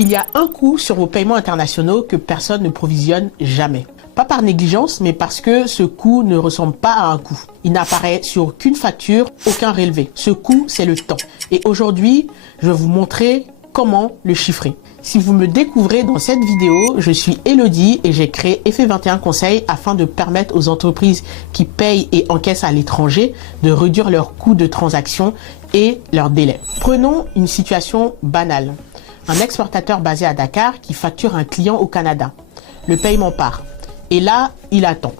Il y a un coût sur vos paiements internationaux que personne ne provisionne jamais. Pas par négligence, mais parce que ce coût ne ressemble pas à un coût. Il n'apparaît sur aucune facture, aucun relevé. Ce coût, c'est le temps. Et aujourd'hui, je vais vous montrer comment le chiffrer. Si vous me découvrez dans cette vidéo, je suis Elodie et j'ai créé Effet 21 Conseils afin de permettre aux entreprises qui payent et encaissent à l'étranger de réduire leurs coûts de transaction et leurs délais. Prenons une situation banale. Un exportateur basé à Dakar qui facture un client au Canada. Le paiement part. Et là, il attend.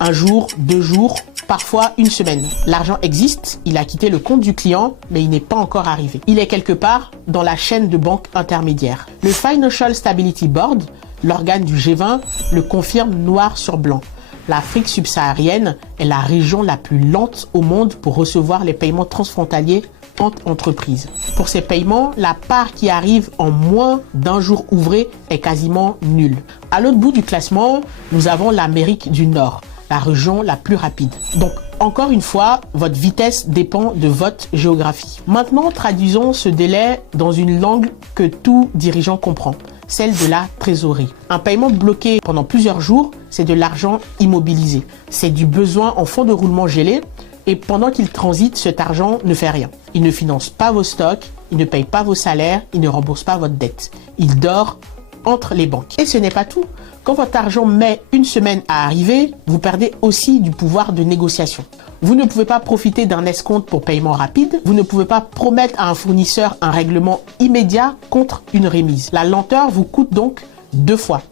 Un jour, 2 jours, parfois une semaine. L'argent existe, il a quitté le compte du client, mais il n'est pas encore arrivé. Il est quelque part dans la chaîne de banque intermédiaire. Le Financial Stability Board, l'organe du G20, le confirme noir sur blanc. L'Afrique subsaharienne est la région la plus lente au monde pour recevoir les paiements transfrontaliers entre entreprises. Pour ces paiements, la part qui arrive en moins d'un jour ouvré est quasiment nulle. À l'autre bout du classement, nous avons l'Amérique du Nord, la région la plus rapide. Donc, encore une fois, votre vitesse dépend de votre géographie. Maintenant, traduisons ce délai dans une langue que tout dirigeant comprend, celle de la trésorerie. Un paiement bloqué pendant plusieurs jours, c'est de l'argent immobilisé. C'est du besoin en fonds de roulement gelé et pendant qu'il transite, cet argent ne fait rien. Il ne finance pas vos stocks, il ne paye pas vos salaires, il ne rembourse pas votre dette. Il dort entre les banques. Et ce n'est pas tout. Quand votre argent met une semaine à arriver, vous perdez aussi du pouvoir de négociation. Vous ne pouvez pas profiter d'un escompte pour paiement rapide. Vous ne pouvez pas promettre à un fournisseur un règlement immédiat contre une remise. La lenteur vous coûte donc 2 fois.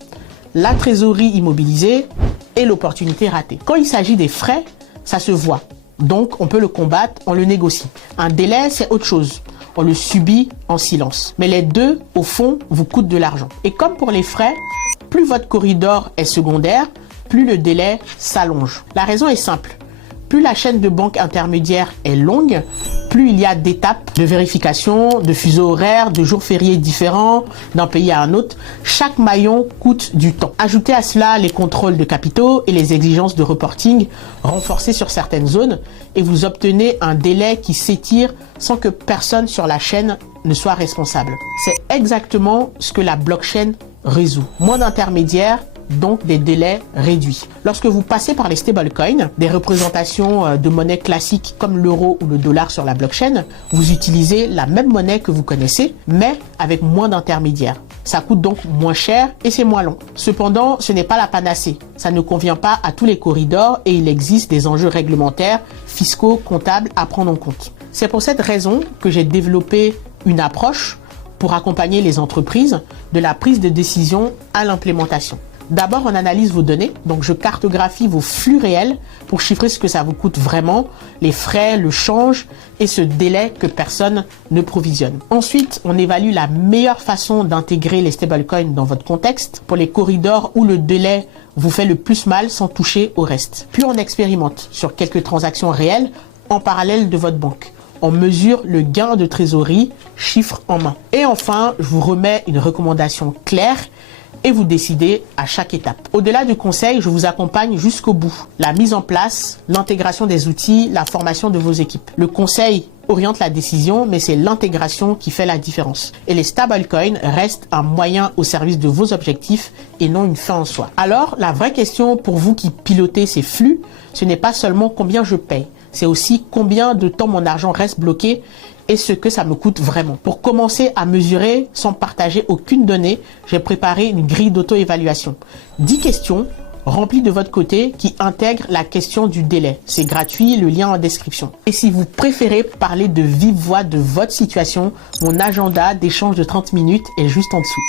La trésorerie immobilisée et l'opportunité ratée. Quand il s'agit des frais, ça se voit. Donc, on peut le combattre, on le négocie. Un délai, c'est autre chose. On le subit en silence. Mais les deux, au fond, vous coûtent de l'argent. Et comme pour les frais, plus votre corridor est secondaire, plus le délai s'allonge. La raison est simple. Plus la chaîne de banque intermédiaire est longue, plus il y a d'étapes de vérification, de fuseaux horaires, de jours fériés différents d'un pays à un autre. Chaque maillon coûte du temps. Ajoutez à cela les contrôles de capitaux et les exigences de reporting renforcées sur certaines zones et vous obtenez un délai qui s'étire sans que personne sur la chaîne ne soit responsable. C'est exactement ce que la blockchain résout. Moins d'intermédiaires, donc des délais réduits. Lorsque vous passez par les stablecoins, des représentations de monnaie classiques comme l'euro ou le dollar sur la blockchain, vous utilisez la même monnaie que vous connaissez, mais avec moins d'intermédiaires. Ça coûte donc moins cher et c'est moins long. Cependant, ce n'est pas la panacée. Ça ne convient pas à tous les corridors et il existe des enjeux réglementaires, fiscaux, comptables à prendre en compte. C'est pour cette raison que j'ai développé une approche pour accompagner les entreprises de la prise de décision à l'implémentation. D'abord, on analyse vos données. Donc, je cartographie vos flux réels pour chiffrer ce que ça vous coûte vraiment, les frais, le change et ce délai que personne ne provisionne. Ensuite, on évalue la meilleure façon d'intégrer les stablecoins dans votre contexte pour les corridors où le délai vous fait le plus mal sans toucher au reste. Puis, on expérimente sur quelques transactions réelles en parallèle de votre banque. On mesure le gain de trésorerie, chiffre en main. Et enfin, je vous remets une recommandation claire et vous décidez à chaque étape. Au-delà du conseil, je vous accompagne jusqu'au bout. La mise en place, l'intégration des outils, la formation de vos équipes. Le conseil oriente la décision, mais c'est l'intégration qui fait la différence. Et les stablecoins restent un moyen au service de vos objectifs et non une fin en soi. Alors, la vraie question pour vous qui pilotez ces flux, ce n'est pas seulement combien je paye, c'est aussi combien de temps mon argent reste bloqué et ce que ça me coûte vraiment. Pour commencer à mesurer sans partager aucune donnée, j'ai préparé une grille d'auto-évaluation. 10 questions remplies de votre côté qui intègrent la question du délai. C'est gratuit, le lien en description. Et si vous préférez parler de vive voix de votre situation, mon agenda d'échange de 30 minutes est juste en dessous.